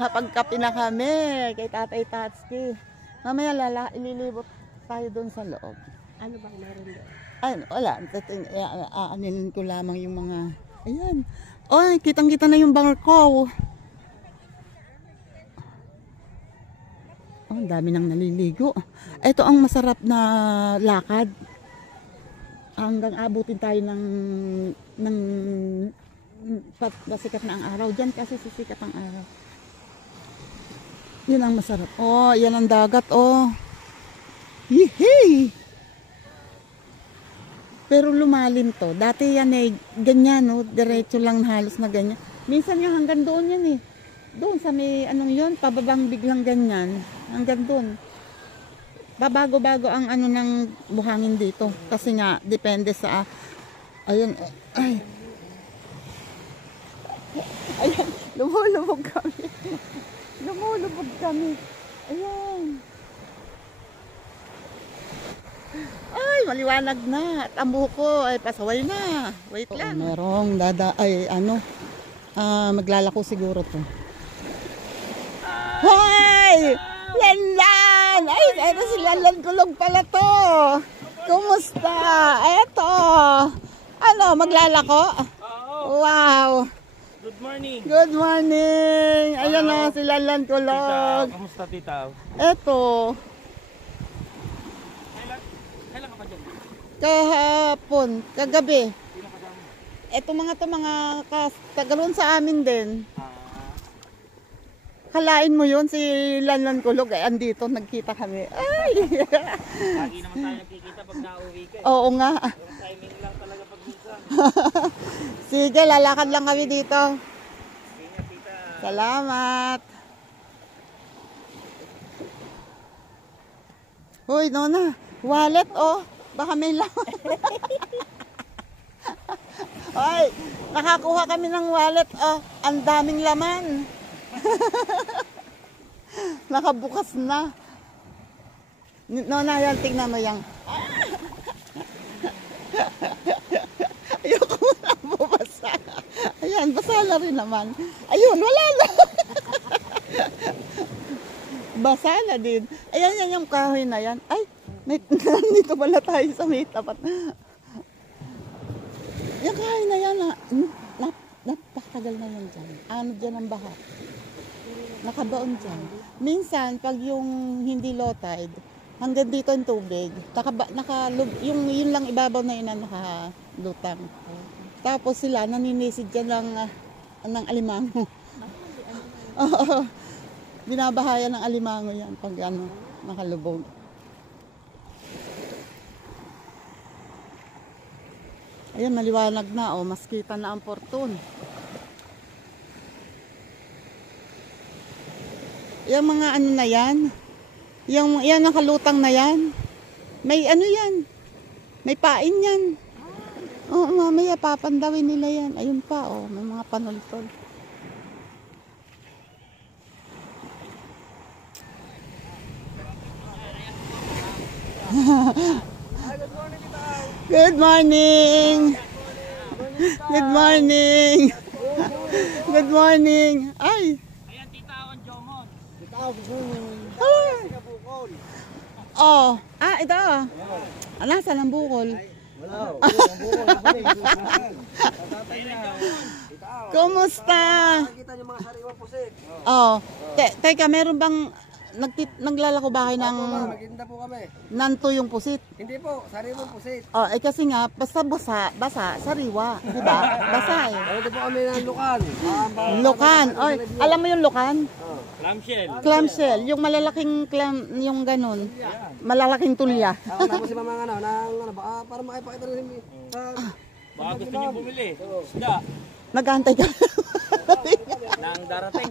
nakapagkape na kami kay Tatay Tatsuki. Mamaya ililibot tayo doon sa loob. Ano bang meron doon? Ay, wala. Aanilin ko lamang yung mga... Ayan. Oy, kitang-kita na yung barko. Oh, ang dami nang naliligo. Ito ang masarap na lakad. Hanggang abutin tayo ng pasikat na ang araw. Diyan kasi sisikat ang araw. Yun ang masarap. Oh, yan ang dagat. Oh. Yehey! Pero lumalim to. Dati yan eh, ganyan, no? Diretso lang halos na ganyan. Minsan nga hanggang doon yan eh. Doon sa may, anong yun, pababang biglang ganyan. Hanggang doon. Babago-bago ang ano ng buhangin dito. Kasi nga, depende sa, ayun, ay. Ayan, lumulubog kami. Lumulubog kami. Ayan. Ay, maliwanag na. At ang buko ay pasaway na. Wait lang. Merong maglalako siguro to. Hoy! Lanlan! Ay, ito si Lanlan Kulog pala to. Kumusta? Eto. Ano, maglalako? Wow. Good morning. Good morning. Ayan na si Lanlan Kulog. Tita, kamusta tita? Eto. Kailan ka pa dyan? Kahapon, kagabi. Eto mga tagalon sa amin din. Kalain mo yun si Lanlan Kulog ay andito nagkita kami. Ay. Lagi naman tayo nagkikita pag nauwi ka. Oo nga. Yung timing lang talaga pag minsan. Sige, lalakad lang kami dito. Sige tita. Salamat. Hoy, Nona, wallet oh. Baka may laman. Hoy, nakakuha kami ng wallet oh. Ang daming laman. Nakabukas na. Nona, yan, tignan mo yan. Ayoko na bumasa. Ayan, basa na rin naman. Ayun, wala na. Basa na din. Ayan, yan yung kahoy na yan. Ay, nandito pala tayo sa may tapat. Yung kahoy na yan, napakatagal na yan dyan. Ano dyan ang baha? Nakabaon dyan. Minsan, pag yung hindi low tide, hanggang dito ang tubig. Yun lang ibabaw na yun na nakalutang. Tapos sila, naninisid dyan ng alimango. Oo. Binabahayan ng alimango yan pag nakalubog. Ayan, maliwanag na. Mas kita na ang porton. Yung mga ano na yan, yan nakalutang na yan, may ano yan, may pain yan. Oo, mamaya papandawin nila yan. Ayun pa, may mga panultol. Good morning. Good morning. Good morning. Ay. Ayan tita, ang Jomon. Oh, ito. Nasa ng bukol. Kumusta? Oh, teka, meron bang naglalako ba kayo ng Maganda po kami. nanto yung pusit? Hindi po, sariwang pusit. Oh, kasi nga basta basa, sariwa, di ba? Basa eh. Dito po kami ng lukan. Lukan. Oy, alam mo yung lukan? Clamshell. Clamshell, yung malalaking yung ganun. Malalaking tulya. Tapos si mama baka para makipakita rin Baka gusto niyo bumili. Isda. Nag-aantay ka. Nang darating.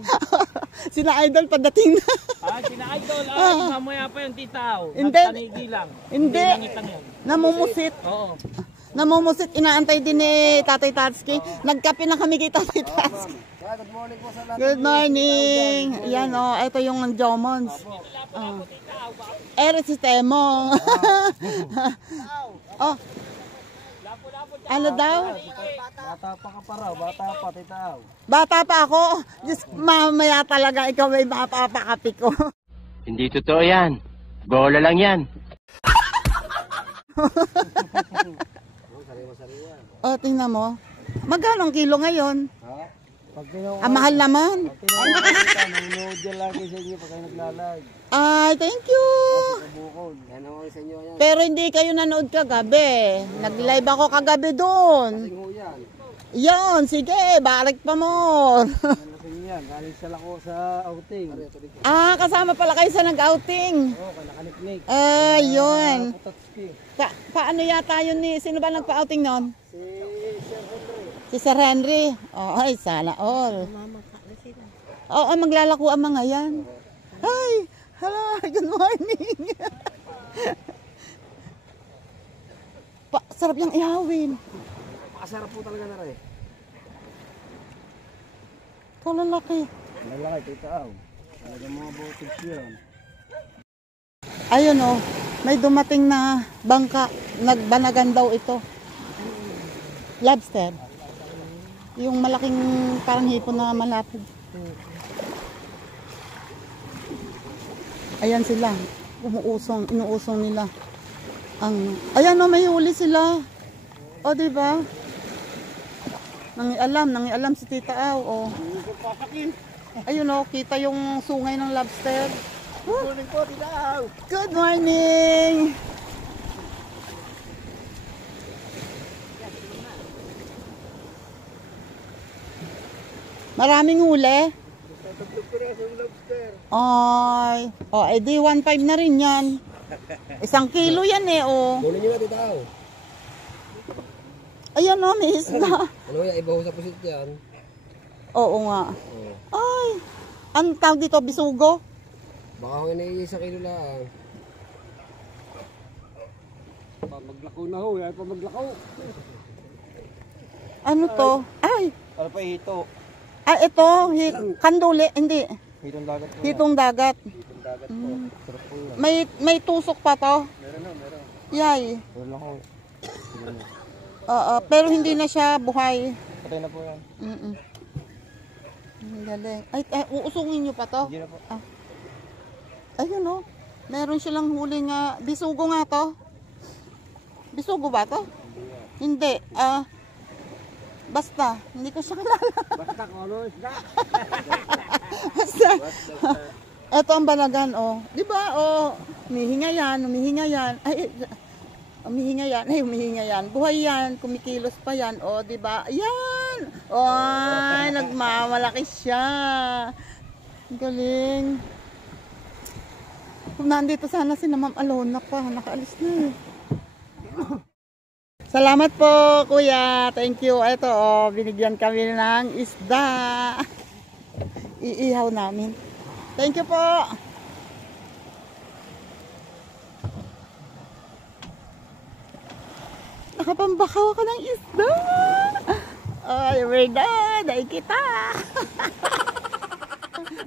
Sina Idol padating na. Sina Idol. Mamaya pa yung tita. Hindi. Nagtanigi lang. Hindi. Nangitang yan. Namumusit. Oo. Namumusit. Inaantay din ni Tatay Tatsuki. Nagkape na kami kay Tatay Tatsuki. Good morning po sa lahat. Good morning. Yan ito yung Jomons. Eres Sistemo. Oh. Lapo-lapo Ano daw? Bata pa ka pa raw, bata pa, titaw. Bata pa ako. Diyos, mamaya talaga ikaw ay mapapakapi ko. Hindi totoo yan. Bola lang yan. O, tingnan mo. Magkano ang kilo ngayon? Ha? Pag tinaw Ang mahal naman. kita, nanonood dyan lagi sa inyo pag kayo naglalag. Ay, thank you. Bukod. Yan ang sa inyo yan. Pero hindi kayo nanood kagabi. Nag-live ako kagabi doon. Lasing ho yan. Yon, sige, barik pa mo. Lasing yan. Galing sa lako sa outing. Ah, kasama pala kayo sa nag-outing. Oo, kaya nakaniknik. Ayun. Putatski. Paano yata yun ni, sino ba nagpa-outing noon? Si Sir Henry. Si Sir Henry. Oh, ay, sana all. Oo, maglalako ang mga yan. Hi, hello, good morning. Sarap yung ihawin. Makasarap po talaga na rin. Ikaw lalaki. Lalaki, titaw. Talagang mga botics yun. Ayun oh, may dumating na bangka. Nagbanagan daw ito. Lobster. Yung malaking parang hipon na malapad. Ayan sila. Inuusong nila. Ayan oh, may huli sila. O, diba? Nangialam si Tita Aw. Oh. Ayun oh, kita yung sungay ng lobster. Good morning po, titaw. Good morning! Maraming huli? Ay, oh, edi 1.5 na rin yan. 1 kilo yan eh, oh. Kunin nyo na, titaw. Ayan oh, may isda. Ano yan, iba ho sa pusit yan. Oo nga. Ay, ang tawag dito, bisugo? Baka kung iniisa kilo lang. Maglakaw na ho, yan pa maglakaw. Ano to? Ay, Ano pa hito? ito, kanduli, hindi. Hitong dagat po. Hitong dagat. Hitong dagat po. Sarap po yan. May tusok pa to? Meron. Yay. Meron lang ho. Pero hindi na siya buhay. Patay na po yan. Ang galing. Ay, uusungin nyo pa to? Hindi na po. Ayun oh. Meron silang huli nga. Bisugo nga to. Bisugo ba to? Hindi. Basta. Hindi ko siya kilala. Basta kung ano isda. Basta. Ito ang banagan oh. Di ba oh. Humihinga yan. Ay, humihinga yan. Buhay yan. Kumikilos pa yan. Oh, di ba? Yan. Oh, nagmamalaki siya. Galing. Kung nandito sana si Ma'am Alona pa, nakaalis na eh. Salamat po, kuya. Thank you. Ito, oh, binigyan kami ng isda. Iihaw namin. Thank you po. Nakapambakaw ako ng isda. Ay, we're done. Ay kita.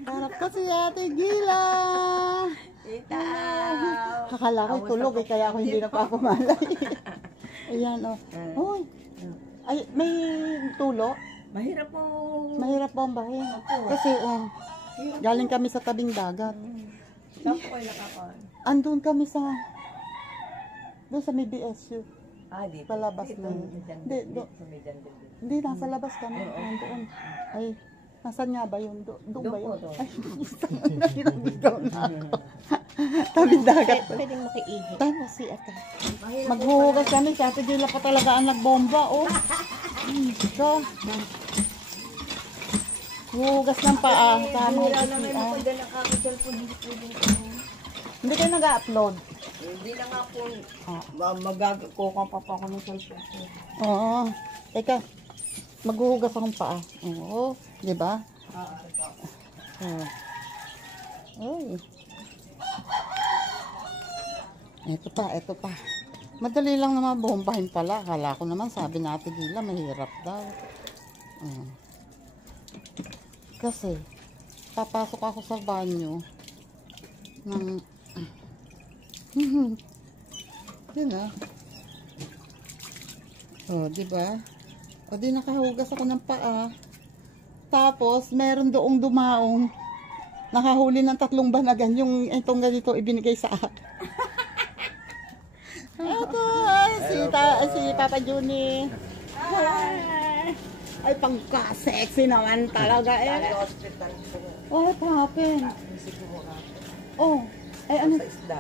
Harap ko si Ate Gila. Akala ko tulog eh, kaya ako hindi na pa pumalay. Ayan oh. Hoy. Ay, may tulo? Mahirap po. Mahirap bombahin. Kasi galing kami sa tabing dagat. Saan po kayo nakakaon? Andun kami sa doon sa may BSU. Dito. Palabas na yun. Hindi, hindi, nasa labas kami. Nandoon. Ay, nasan nga ba yun? Doon ba yun? Ay, nabitaw na ako. Tabing dagat. Pwedeng makiigit. Tama si Ate. Maghuhugas kami. Kasi Gila pa talaga ang nagbomba. Oh. So, huhugas ng paa. Tama si Ako dahil nakaka-cellphone, hindi pwedeng Hindi kayo nag-upload. Hindi na nga po. Magkukuha pa ako ng cellphone. Oo. Teka, maghuhugas akong paa. Oo. Di ba? Oo. Uy. Ito pa. Madali lang naman bombahin pala. Akala ko naman, sabi natin Gila, mahirap daw. Kasi, papasok ako sa banyo ng yun ah. Oh, di ba? O di nakahugas ako ng paa. Tapos, meron doong dumaong nakahuli ng 3 banagan. Yung itong ganito ibinigay sa akin. Ito, si Papa Juni. Ay, pangka-sexy naman talaga. What happened? Oh, ay ano? Sa isda.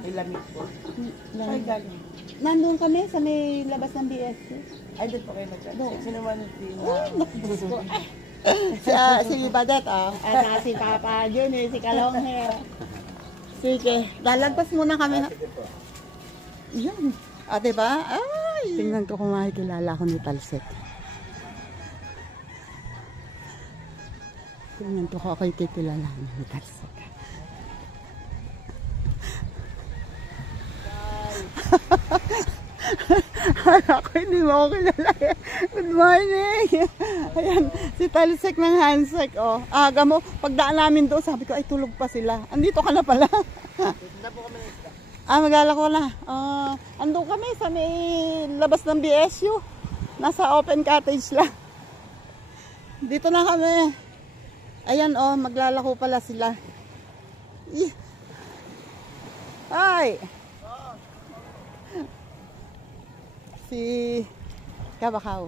May lamig po. Ay, Ay, galing. nandun kami sa may labas ng BSC. Ay, doon po kayo nagkakasya. Sino naman yung Uy, nakabus ko. Si Badet, oh. At si Papa Juni, si Kalong Hair. Sige, lalagpas muna kami. Yun. Ah, diba? Ay! Tingnan ko kung makikilala ko ni Talsek. Tingnan ko kung ako'y kikilala ni Talsek. Ako hindi mo ako kilala. Good morning! Ayan, si Talsek ng Hansek. Oh. Aga mo, pagdaan namin doon, sabi ko, ay tulog pa sila. Andito ka na pala. Magala ko na. Ando kami sa may labas ng BSU. Nasa open cottage lang. Dito na kami. Ayan oh, maglalako pala sila. Hi! Si Kabakaw.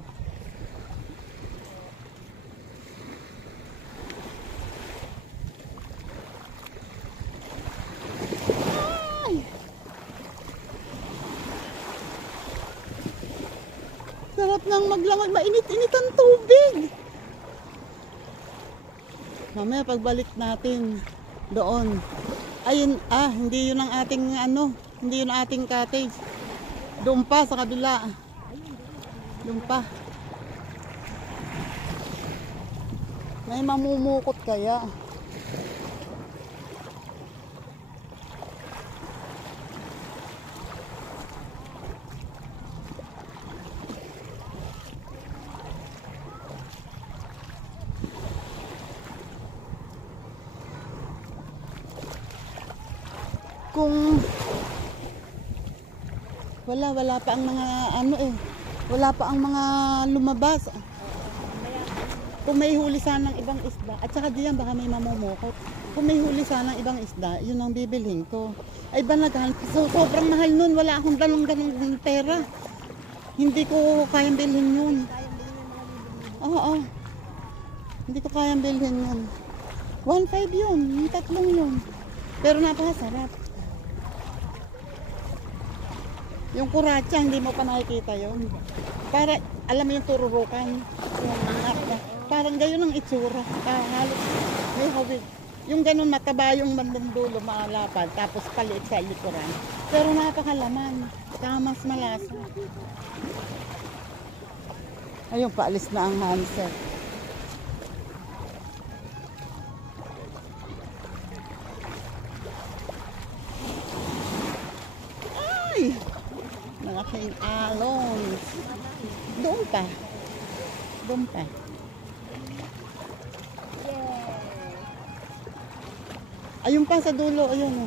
Sarap nang maglangoy, mainit-init ang tubig. Mamaya pagbalik natin doon. Ayun, hindi yun ang ating hindi yun ang ating cottage. Doon pa sa kabila. Doon pa. May mamumukot kaya. Kung wala pa ang mga wala pa ang mga lumabas. Kung may huli sanang ibang isda, at saka diyan baka may mamumukot. Kung may huli sanang ibang isda, yun ang bibilhin ko. Ay banagahan, so, sobrang mahal nun, wala akong ganong pera. Hindi ko kayang bilhin yun. Oo. Hindi ko kayang bilhin yun. 1.5 yun, yung 3 yun. Pero napakasarap. Yung kuratsa, hindi mo pa nakikita yun. Para, alam mo yung tururukan. Parang gayon ang itsura. Halos, may hawig. Yung ganun mataba yung bandang dulo, malapad. Tapos paliit sa likuran. Pero napakalaman. Mas malasa. Ayun, paalis na ang handset. Ay! Malaking alon. Doon pa. Doon pa. Ayun pa sa dulo. Ayun o.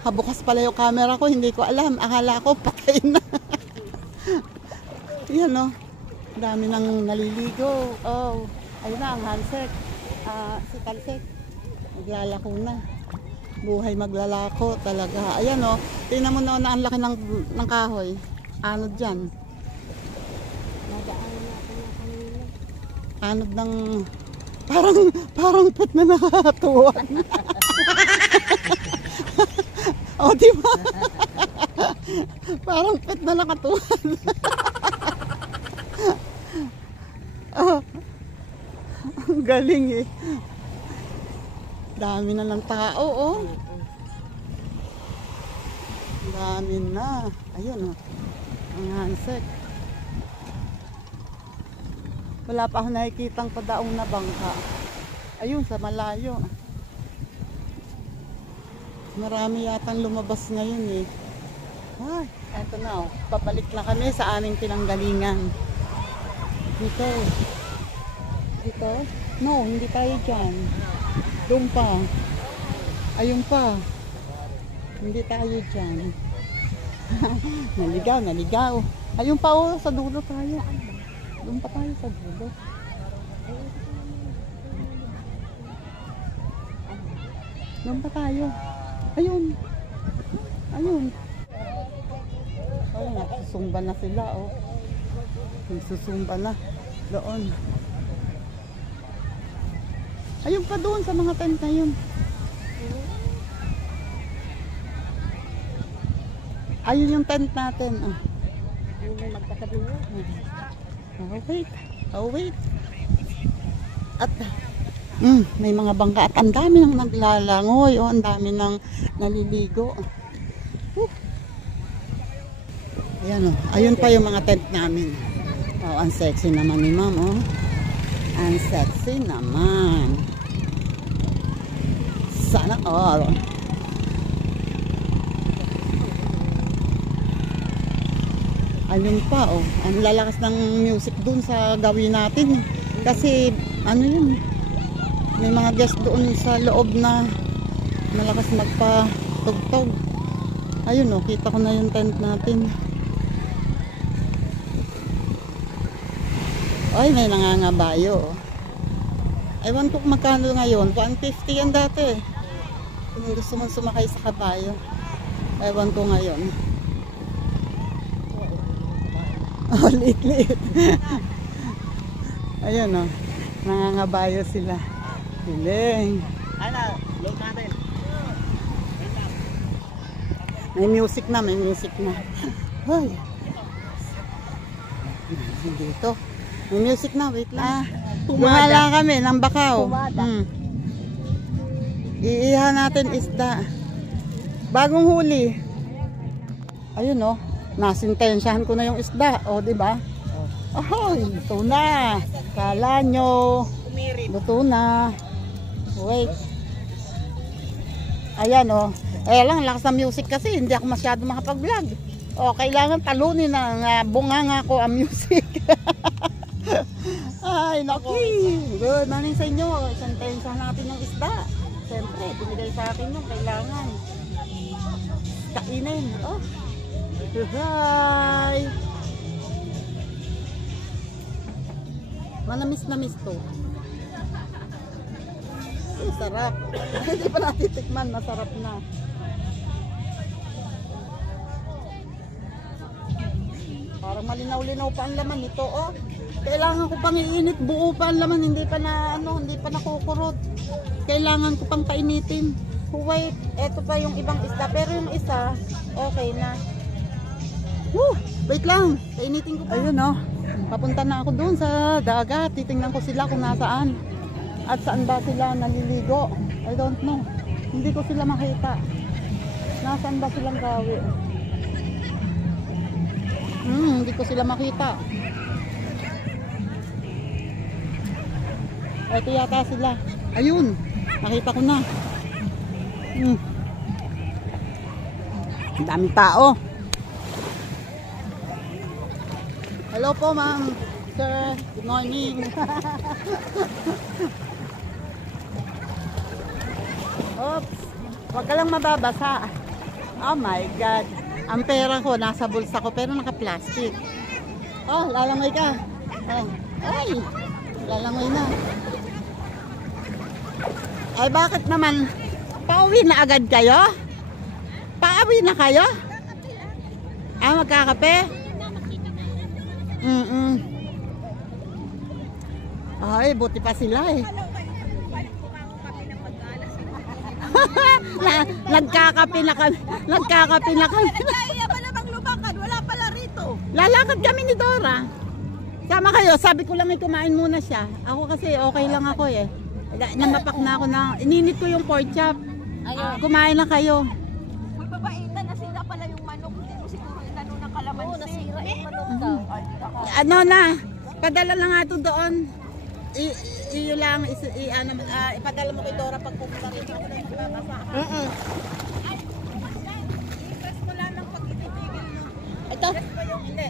Nakabukas pala yung camera ko. Hindi ko alam. Akala ko patay na. Yan o. Dami nang naliligo. Oh. Ayun na ang handset. Si Talsek. Maglalako na. Buhay maglalako talaga. Ayan o. Tingnan mo na ang laki ng kahoy. Anod dyan. Anod ng parang pet na nakatuwan. O diba? Parang pet na nakatuwan. Ang galing eh. Dami na ng tao oh. Dami na. Ayun oh. Ang handset. Wala pa akong nakikitang padaong na bangka. Ayun sa malayo. Marami yatang lumabas ngayon eh. Ay, eto na oh. Papalik na kami sa aming pinanggalingan. Dito. No, hindi tayo dyan. Doon pa. Ayun pa. Hindi tayo dyan. Naligaw. Ayun pa oh, sa dulo tayo. Doon pa tayo sa dulo. Doon pa tayo. Ayun. Ayun. Ayun, nagsusumba na sila oh. Nagsusumba na. Doon. Ayun pa doon sa mga tent na yun. Ayun yung tent natin. Oh. Yung magkakabingo. Oh wait. At may mga bangka at ang dami nang naglalangoy. Oh, ang dami nang naliligo. Ayan oh. Ayun pa yung mga tent namin. Oh, ang sexy naman ni ma'am oh. Ang sexy naman. Sana all. Ayun pa oh. Ang lalakas ng music dun sa gawin natin. Kasi ano yun. May mga guest doon sa loob na malakas magpa-tugtog. Ayun oh. Kita ko na yung tent natin. Ay, may nangangabayo. Ewan ko kung magkano ngayon. 150 yan dati. Kung gusto mong sumakay sa kabayo. Ewan ko ngayon. Oh, liit. Ayan o. Nangangabayo sila. Piling. Ano, load natin. May music na. Hoy. Dito. May music na, wait lang. Gumala kami ng bakaw. Iiha natin isda. Bagong huli. Ayun oh, nasintensyahan ko na yung isda. O, di ba? Oh, luto na. Kala nyo. Luto na. Wait. Ayan oh. Lang, lakas ng music kasi. Hindi ako masyado makapag-vlog. O, kailangan talunin ng bunganga ko ang music. Ay, naku. Good morning sa inyo. Isang tensa natin ng isda. Siyempre, binigay sa akin yung kailangan. Kainin. Oh. Hi. Manamis to. Ay, sarap. Hindi pa natitikman. Masarap na. Parang malinaw-linaw pa ang laman nito. Oh. Kailangan ko pang iinit, buo pa ang laman, hindi pa nakukurot. Kailangan ko pang painitin. Wait, eto pa yung ibang isda, pero yung isa, okay na. Woo! Wait lang, painitin ko pa. Ayun oh, papunta na ako doon sa dagat, titingnan ko sila kung nasaan. At saan ba sila naliligo. I don't know. Hindi ko sila makita. Nasaan ba silang gawi? Hindi ko sila makita. Ito yata sila. Ayun. Nakita ko na. Ang daming tao. Hello po ma'am. Sir, good morning. Oops. Huwag ka lang mababasa. Oh my God. Ang pera ko nasa bulsa ko pero naka-plastic. Oh, lalangoy ka. Oh. Ay, lalangoy na. Ay, bakit naman? Pauwi na agad kayo? Pauwi na kayo? Ah, magkakape? Ay, buti pa sila eh. Nagkakape na kami. Kaya pala maglubakan, wala pala rito. Lalakad kami ni Dora. Sama kayo, sabi ko lang ay kumain muna siya. Ako kasi okay lang ako eh. Namapak na ako na, ininit ko yung pork chop. Kumain na kayo. Magbabaitan, nasira pala yung manok. Hindi mo siguro inano ng kalamansi. Oo, nasira yung manok daw. Ano na, padala na nga ito doon. Iyo lang, ipadala mo kay Dora pag pupunta rin ako na yung babasa. I-press ko lang ng pag-ititigil. Ito? Press ko yung hindi.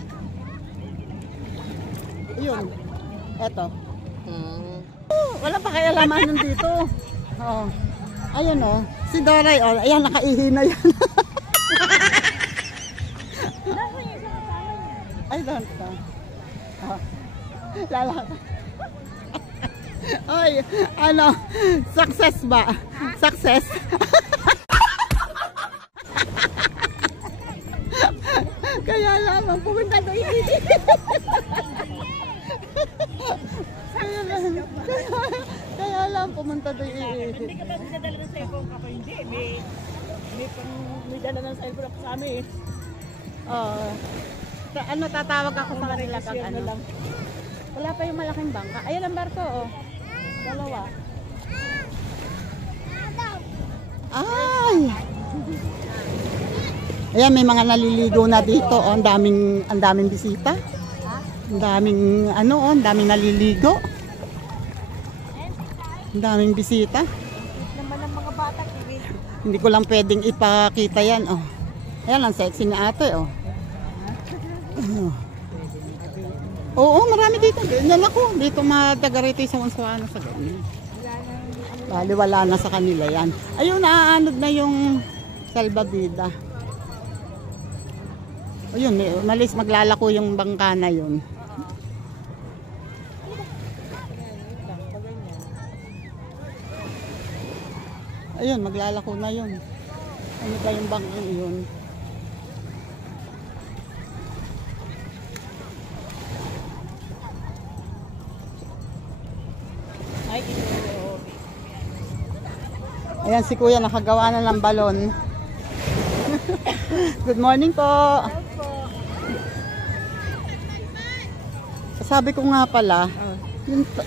Yun. Ito. Wala pa pakialaman nandito. Oh. Ayun oh. Si Doray, oh. Ayan, nakaihi na yan. I don't know. Oh. Lalaki. Ay, ano, success ba? Success. Kaya lamang pumunta doon. Kaya lang pumunta doon. Hindi ka ba dinadala ng cellphone ka pa? Hindi. May dala ng cellphone ako sa amin. Oo. Ano, tatawag ako sa kanila pag ano lang. Wala pa yung malaking bangka. Ayan ang barko, oh. Dalawa. Ay! Ayan, may mga naliligo na dito. Oh, ang daming bisita. Ang daming ano, oh, ang daming naliligo. Ang daming bisita. Naman ang mga bata. Hindi ko lang pwedeng ipakita yan, oh. Ayan, ang sexy ni ate, oh. Oo, marami dito. Yan ako. Dito madagarito sa Wansuano sa ganyan. Bali, wala na sa kanila yan. Ayun, naaanod na yung salbabida. Ayun, malis maglalako yung bangka na yun. Ayun, maglalako na yun. Ano ba yung bangka yun? Ayan si kuya nakagawa na ng balon. Good morning po. Sabi ko nga pala,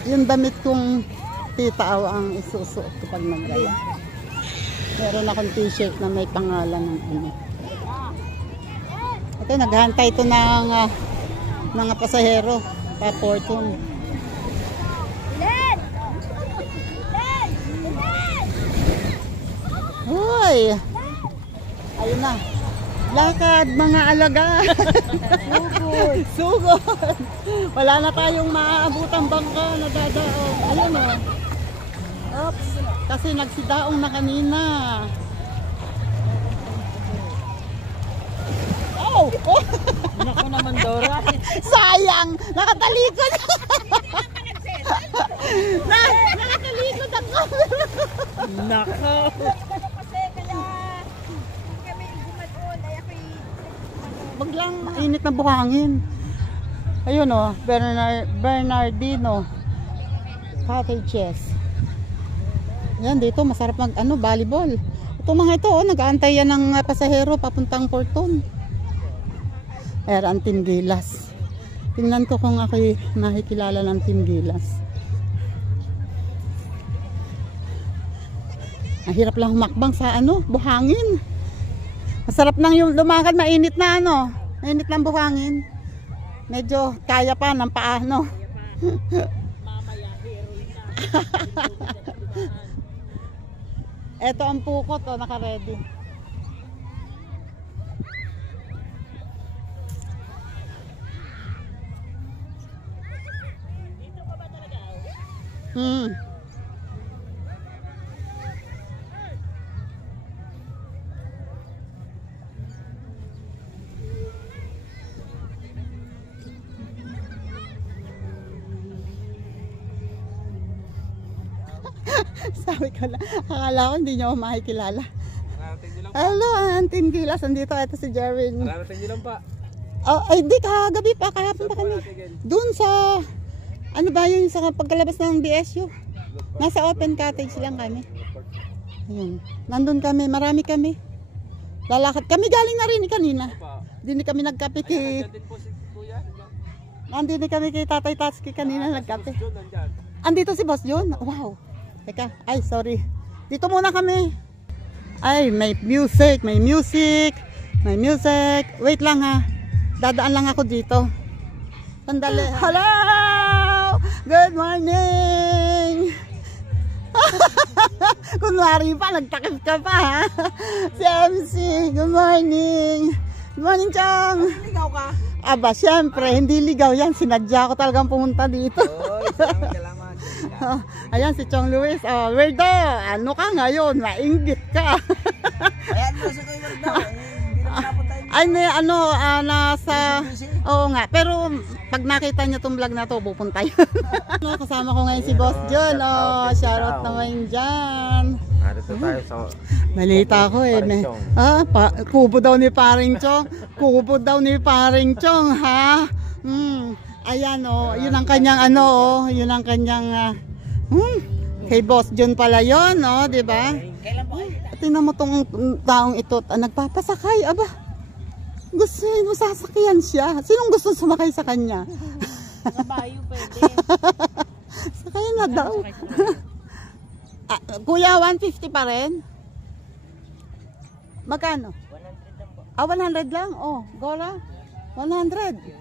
yung damit kong titaaw ang isusuot ko pag naggaya. Meron akong t-shirt na may pangalan ng ano. Ito, naghahantay ito ng mga pasahero pa Fortune. Hoy! Ayun na. Lakad mga alaga. Sugod. Sugod. Wala na tayong maaabutang bangka na dadaong. Ayun o. Oops. Kasi nagsidaong na kanina. Oh! Oh! Naku naman, Dora. Sayang! Nakatalikod! Nakatalikod ang camera. Nako. Biglang init na buhangin. Ayun o, Bernardino Cottages. Yan, dito masarap mag volleyball. Ito mga ito, nag-aantay yan ng pasahero papuntang Porton. Ayan ang Team Gilas. Tingnan ko kung ako'y nakikilala ng Team Gilas. Mahirap lang humakbang sa buhangin. Masarap nang yung lumakad, mainit na mainit ng buhangin. Medyo kaya pa ng paa, no? Ito ang pukot, naka-ready. Sabi ko lang, akala ko hindi niyo ako makikilala. Hello, Team Gilas, andito ito si Jerwin. Nararating nyo lang pa. Ay, di, kagabi pa, kahapon pa kami. Doon sa, ano ba yun, sa pagkalabas ng BSU. Nasa open cottage lang kami. Ayun, nandun kami, marami kami. Lalakad, kami galing na rin kanina. Hindi kami nagkape kay... Nandito kami kay Tatay Tatsuki kanina nagkape. Andito si Boss John, wow. Teka, ay sorry. Dito muna kami. Ay, may music, may music. May music. Wait lang ha. Dadaan lang ako dito. Sandali. Hello! Good morning! Kunwari pa, nagtakip ka pa ha. Si MC, good morning. Good morning, Chong. Ligaw ka? Aba, syempre, hindi ligaw yan. Sinadya ko talagang pumunta dito. Oy, salamat. Ayan si Chong Luis. Oh, Werdo, ano ka ngayon? Mainggit ka. Ayan mo sa kayo daw. Hindi naman napunta yun. Ay, may ano, nasa... Oo nga, pero pag nakita niyo tong vlog na to, pupunta yun. Kasama ko ngayon si Boss John. Oh, shoutout naman dyan. Narito tayo sa... Balita ko eh. Kubo daw ni Paring Chong. Kubo daw ni Paring Chong, ha? Ayan oh, yun ang kanyang ano oh, yun ang kanyang kay Boss John pala yun, oh, di ba? Tingnan mo tong taong ito, nagpapasakay, aba. Gusto mo sasakyan siya. Sinong gusto sumakay sa kanya? Kabayo pwede. Sakay na daw. Kuya, 150 pa rin? Magkano? 100 lang. Oh, Gora. 100.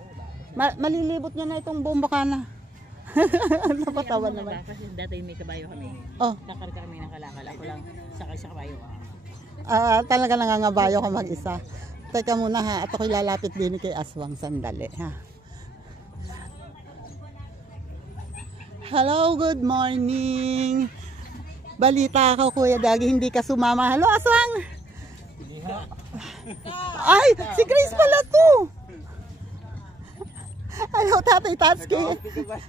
Malilibot niya na itong buong Bacana. Napatawan naman. Kasi dati may kabayo kami. Oh. Kakarga kami ng kalakal. Ako lang sakay sa kabayo. Talaga nangangabayo ka mag-isa. Teka muna ha, at ako'y lalapit din kay Aswang sandali ha. Hello, good morning. Balita ako Kuya Dagi, hindi ka sumama. Hello Aswang. Ay, si Grace pala to. Hello, Tatay Tatsuki.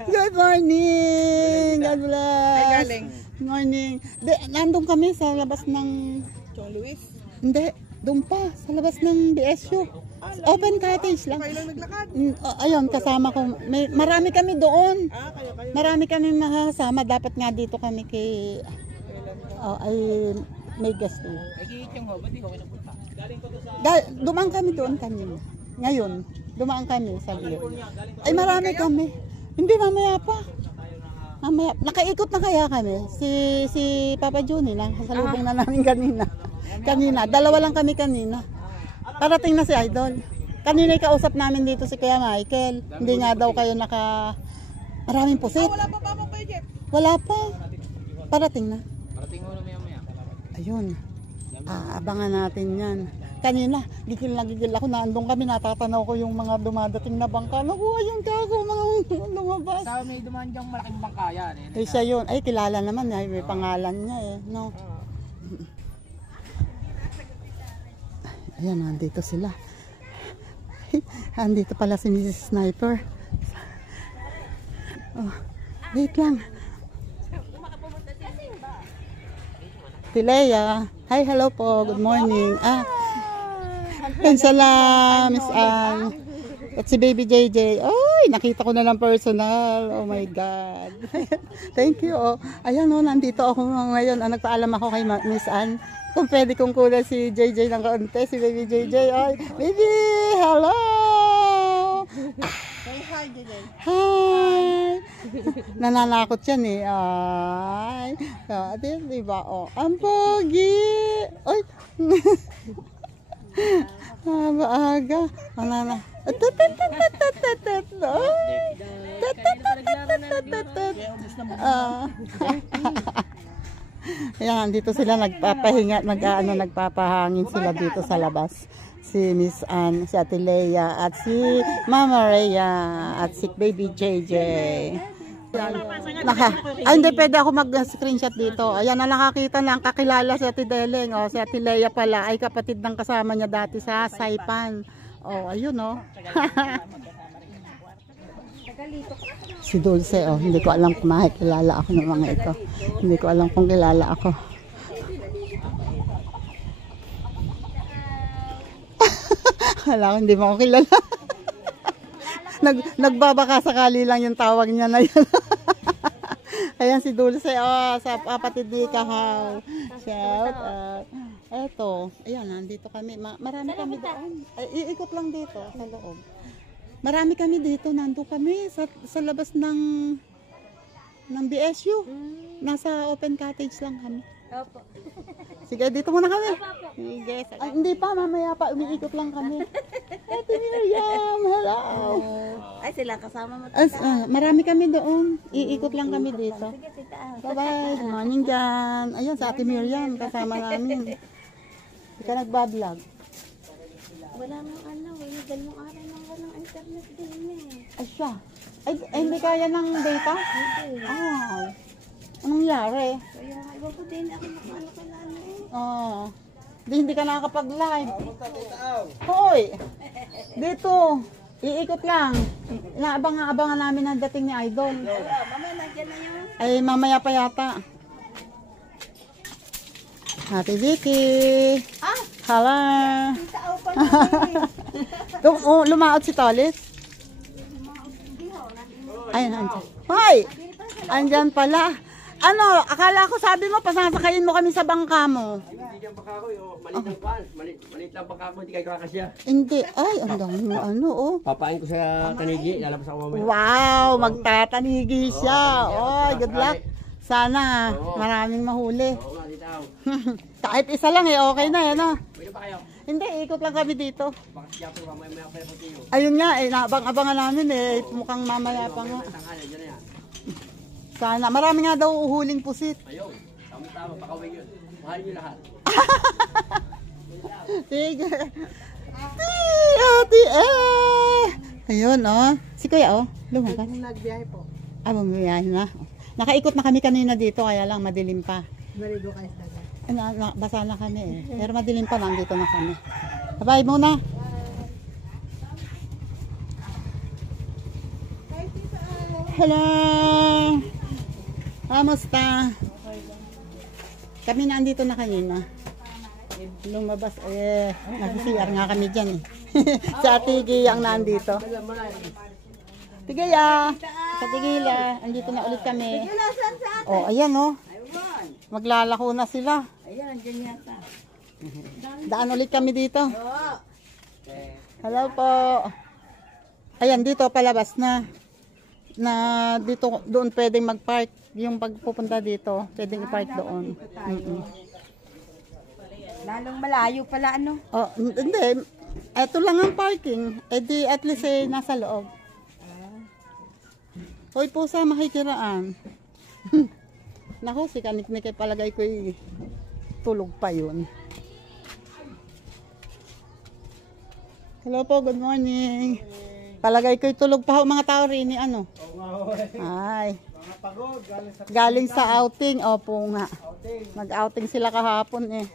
Good morning. God bless. Ay, galing. Good morning. Nandun kami sa labas ng... Chong Luis. Hindi, doon pa. Sa labas ng BSU. Open cottage lang. Kayo lang naglakad. Ayun, kasama ko. Marami kami doon. Kayo. Marami kami makakasama. Dapat nga dito kami kay... ay may guest doon. Dumaan kami doon kanina. Ngayon, dumaan kami sa Leo. Ay marami kami. Hindi mamaya pa. Mamaya. Nakaikot na kaya kami. Si Papa Juni lang. Kasalubong na namin kanina. Dalawa lang kami kanina. Parating na si Idol. Kanina kausap namin dito si Kuya Michael. Hindi nga daw kayo maraming pusit. Wala pa ba kayo, Jeff? Wala pa. Parating na. Parating mo na maya. Ayun. Abangan natin yan. Kanina, gigil ako. Naandun kami, natatanaw ko yung mga dumadating na bangka. Nakuha yung gago, mga lumabas. Sa may dumaan diyang malaking bangka yan. Ay, siya yun. Ay, kilala naman. Ay, may pangalan niya eh. No? Ayan, nandito sila. Andito pala si Mrs. Sniper. Oh, wait lang. Si Leia. Hi, hello po. Good morning. Salam, Miss Ann. At si Baby JJ. Ay, nakita ko na lang personal. Oh my God. Thank you. Oh. Ayan oh, nandito ako ngayon. Nagpaalam ako kay Miss Ann. Kung pwede kong kulang si JJ ng kaunti. Si Baby JJ. Ay, baby, hello. Say hi, JJ. Hi. Nananakot yan eh. Ay. Diba? Oh, ang pogi. Ay. Maaga. Manana. Ayan, dito sila nagpapahinga, nagpapahangin sila dito sa labas. Si Miss Ann, si Ate Leia, at si Mama Rhea, at si Baby JJ. Hindi pwede ako mag-screenshot dito. Ayan na nakakita na ang kakilala si Ate Deleng. Si Ate Leia pala ay kapatid ng kasama niya dati sa Saipan. Ayun Si Dulce, hindi ko alam kung makikilala ako ng mga ito. Hindi ko alam kung kilala ako. Hala, hindi mo ako kilala. Nagbabaka sakali lang yung tawag niya na yun. Ayan si Dulce, sa kapatid ni Kahaw. Shout out. Eto, ayan, nandito kami. Marami kami doon. Iikot lang dito sa loob. Marami kami dito. Nandito kami sa labas ng BSU. Nasa open cottage lang kami. Opo. Sige, dito muna kami. Sige. Hindi pa, mamaya pa. Umiikot lang kami. Ate Miriam, hello. Ay, sila kasama mo. Marami kami doon. Iikot lang kami dito. Sige, tita. Bye-bye. Good morning dyan. Ayan, sa Ate Miriam. Kasama namin. Hindi ka nagbablog. Wala nang dalawang araw lang ka ng internet din eh. Ay siya. Ay, hindi kaya ng data? Ay. Anong nangyari? Kaya nga, iwan ko din ako nakano ka na ano eh. Oo. Hindi ka nakakapag-live. Hoy! Dito. Iikot lang. Inaabang-abangan namin ang dating ni Idol. Mamaya nandiyan na yun. Ay, mamaya pa yata. Ate Vicky. Ah! Hala. Tao pa na Lumaot si Tolis. Ay, andyan. Hoy! Andyan pala. Ano, akala ko sabi mo, pasasakayin mo kami sa bangka mo. Hindi lang baka ako, maliit lang paan. Maliit lang baka ako, hindi kayo kakasya. Hindi. Ay, ang dami ano, oh. Papain ko sa tanigi, lalabas ako mamaya. Wow, magtatanigi siya. Oh, good luck. Sana maraming mahuli. Oo nga, dito ako. Kahit isa lang eh, okay na yan, oh. Pwede ba kayo? Hindi, ikot lang kami dito. Baka siya po, mamaya pa yung tiyo. Ayun nga, eh, naabang-abangan namin eh. Mukhang mamaya pa nga. Tanghali, dyan na yan. Sana, marami nga daw uhuling pusit. Ayun, tama-tama, pakawin yun. Mahalin nyo lahat. Sige. Ate eh. Ayun, oh. Si Kuya, oh. Lumakas. Nagbiyahe po. Ah, bumiyahin na. Nakaikot na kami kanina dito, kaya lang madilim pa. Marido kayo sa dagat. Basa na kami eh. Pero madilim pa, nandito na kami. Bye muna. Hello! Kamusta? Kami nandito na kanina. Lumabas eh. Nag-CR nga kami dyan eh. Si Ate Gia ang nandito. Tigaya! Sa Tigila. Andito na ulit kami. Oh, ayan oh. Maglalako na sila. Ayan, dyan yata. Daan ulit kami dito. Hello po. Ayan, dito palabas na. Na dito, doon pwedeng mag-park. Yung pagpupunta dito, pwedeng i-park doon. Lalong malayo pala ano. Oh, hindi. Ito lang ang parking. Eh di at least eh, nasa loob. Hoy pusa, makikiraan. Naku, si Kaniknik ay palagay ko tulog pa yun. Hello po, good morning. Palagay ko tulog pa ho mga tao rin ni ano. Ay. Galing sa outing. Opo nga. Nag-outing sila kahapon eh.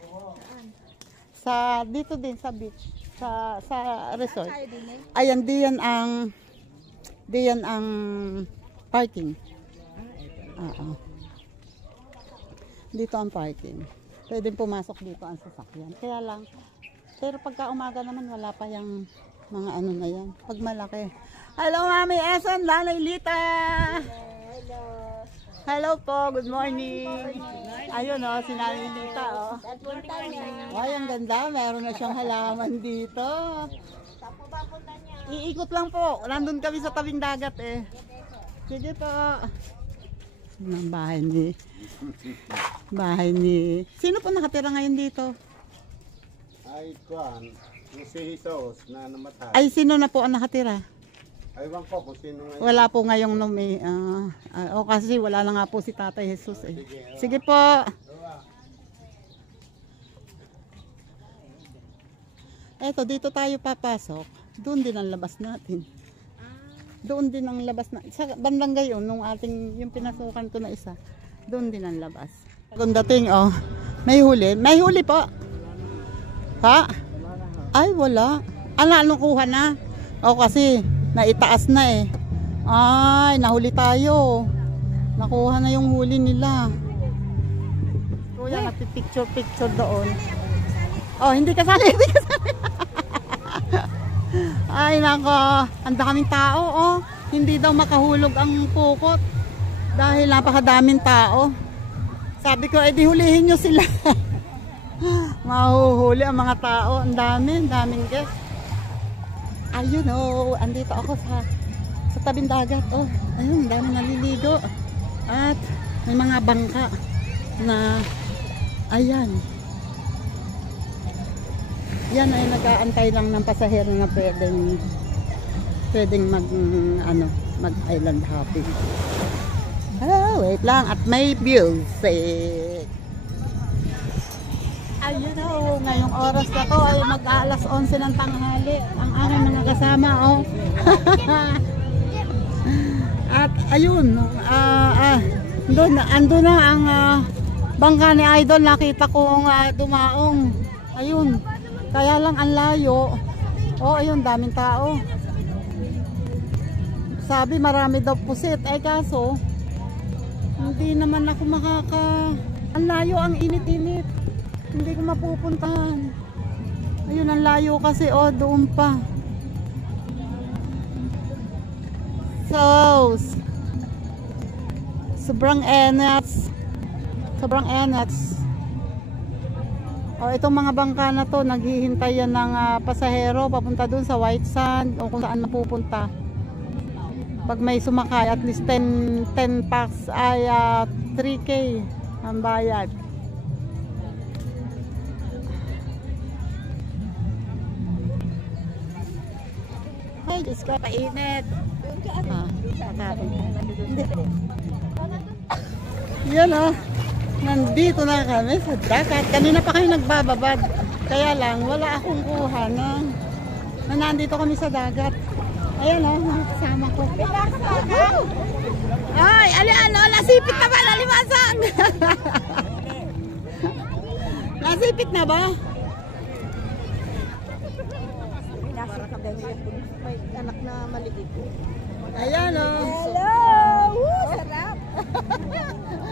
Sa dito din sa beach, sa resort. Ayan diyan ang parking. Oo. Dito ang parking. Pwedeng pumasok dito ang sasakyan. Kaya lang, pero pagka umaga naman wala pa yung mga ano na yan. Pag malaki. Hello Mami Eson, Nanay Lita! Hello! Hello po, good morning! Ayun o, si Nanay Lita o. Ay, ang ganda. Meron na siyang halaman dito. Iikot lang po. Nandun kami sa tabing dagat eh. Sige po. Ang bahay ni sino po nakatira ngayon dito? Ay, kuan. Yung si Jesus na namatay. Ay, sino na po ang nakatira? Aywan ko kung sino ngayon. Wala po ngayong numi. O kasi wala na nga po si Tatay Jesus eh. Sige po. Eto, dito tayo papasok. Doon din ang labas natin. Doon din ang labas na. Sa bandang gayon, nung ating, yung pinasukan ko na isa, doon din ang labas. Kung dating, oh, may huli. May huli po. Ha? Ay, wala. Ano kuha na? O kasi, naitaas na eh. Ay, nahuli tayo. Nakuha na yung huli nila. Kuya, nagpipicture doon. Oh, hindi kasali, hindi kasali. Ay, nako. Ang daming tao, oh. Hindi daw makahulog ang pukot. Dahil napakadaming tao. Sabi ko, edi hulihin nyo sila. Mahuhuli ang mga tao. Ang daming guest. Ayun, oh. Andito ako sa tabing dagat, oh. Ayun, ang daming naliligo. At may mga bangka na, ayan. Yan ay nag-aantay lang ng pasahero na pwedeng mag island hopping. Wait lang at may music. Ayun o, ngayong oras na to ay mag-alas 11 ng tanghali. Ang aming mga kasama At ayun, Ando na ang bangka ni Idol. Nakita kong dumaong. Ayun. Kaya lang ang layo. Oh, ayun, daming tao. Sabi marami daw pusit. Ay kaso, hindi naman ako ang layo, ang init-init. Hindi ko mapupuntahan. Ayun, ang layo kasi. Oh, doon pa. So, sobrang enats. O, itong mga bangka na to, naghihintay yan ng pasahero papunta dun sa White Sand o kung saan mapupunta. Pag may sumakay, at least 10 packs ay 3K ang bayad. Ay, Diyos ko, painit. Yan o. Nandito na kami sa dagat. Kanina pa kayo nagbababad. Kaya lang, wala akong kuha na nandito kami sa dagat. Ayan o, kasama ko. Ay, ano, nasipit na ba? Nalimasang! Nasipit na ba? May anak na maliit. Ayan o. Hello! Woo, sarap!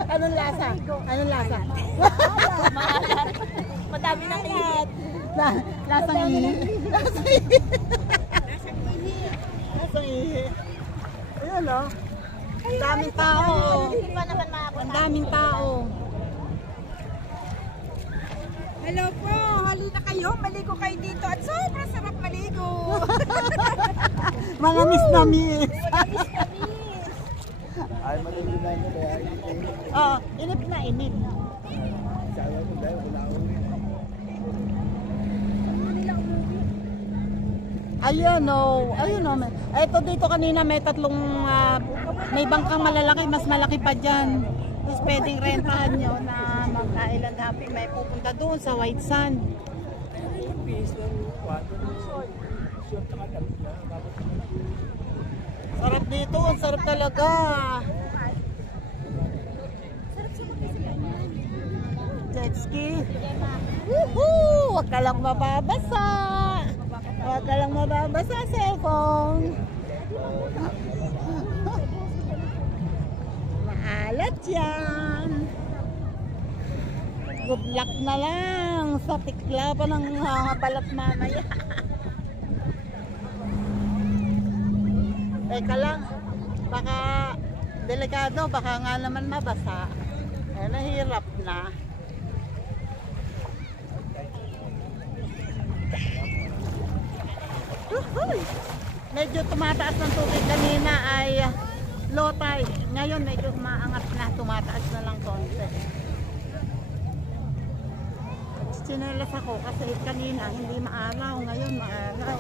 Anong lasa? Anong lasa? Madami ng ihi. Lasang ihi. Lasang ihi. Ayan o. Ang daming tao. Hindi pa naman makapunta. Ang daming tao. Hello po! Halina kayo. Maligo kayo dito at sobrang sarap maligo. Mga miss na miss. Ay, malilim na yun. Oo, inip na inip. Sabi ko dahil wala akong Ayun o. Ayun o. Ito dito kanina may tatlong may bangkang malalaki. Mas malaki pa dyan. Tapos pwedeng rentahan nyo na mag-island hopping. May pupunta doon sa White Sand. Sarap dito. Ang sarap talaga. Jet ski. Woohoo! Huwag ka lang mababasa. Huwag ka lang mababasa cellphone. Maalat yan. Good luck na lang sa tikla pa ng balat mamaya. Teka lang, baka delikado, baka nga naman mabasa. Eh, nahirap na. Uhuy! Medyo tumataas ng tubig kanina ay low tide. Ngayon medyo maangat na, tumataas na lang konti. Chinelas ako kasi kanina hindi maaraw, ngayon maaraw.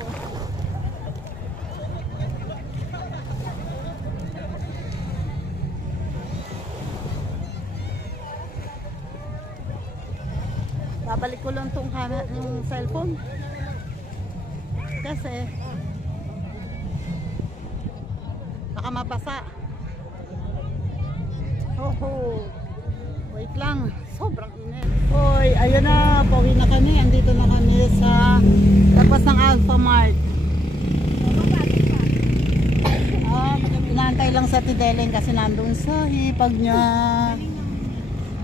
Babalik ko lang itong yung cellphone kasi baka mabasa. Wait lang, sobrang init. Hoy, ayun na, pauwi na kami. Andito na kami sa labas ng Alphamart. Inaantay lang sa Tideleng kasi nandun sa hipag niya.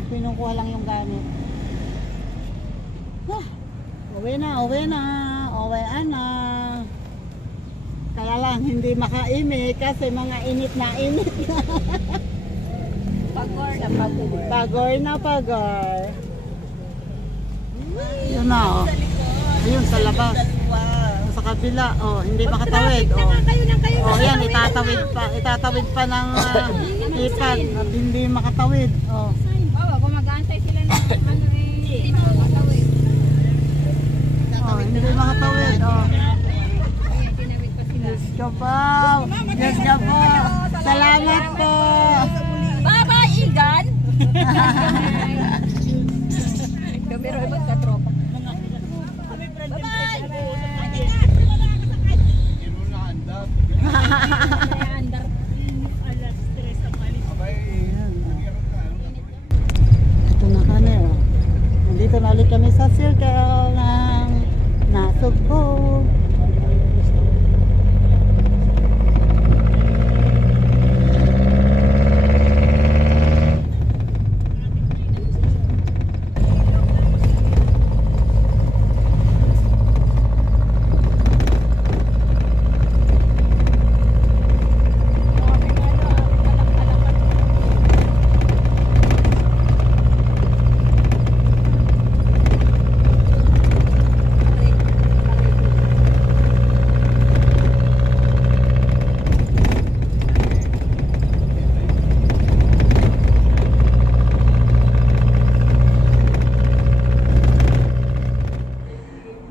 Pinukuha lang yung gamit. Uwi na. Kaya lang, hindi makaimik kasi mga init na. Pagor na. Yun na, oh. Ayun, sa labas. Sa kabila, oh, hindi makatawid. Oh, yan, itatawid pa ng ipad at hindi makatawid. Oh. Gumagantay sila ng hindi makatawid. Oh, hindi makatawid. Oh. Diyos ka po. Salamat po. Bye-bye, Igan! Kamero, ba't ka tropa? Bye-bye!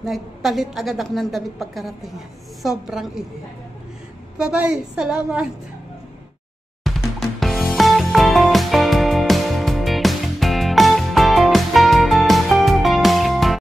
Nagpalit agad ako ng damit pagkarating. Sobrang init. Bye-bye. Salamat.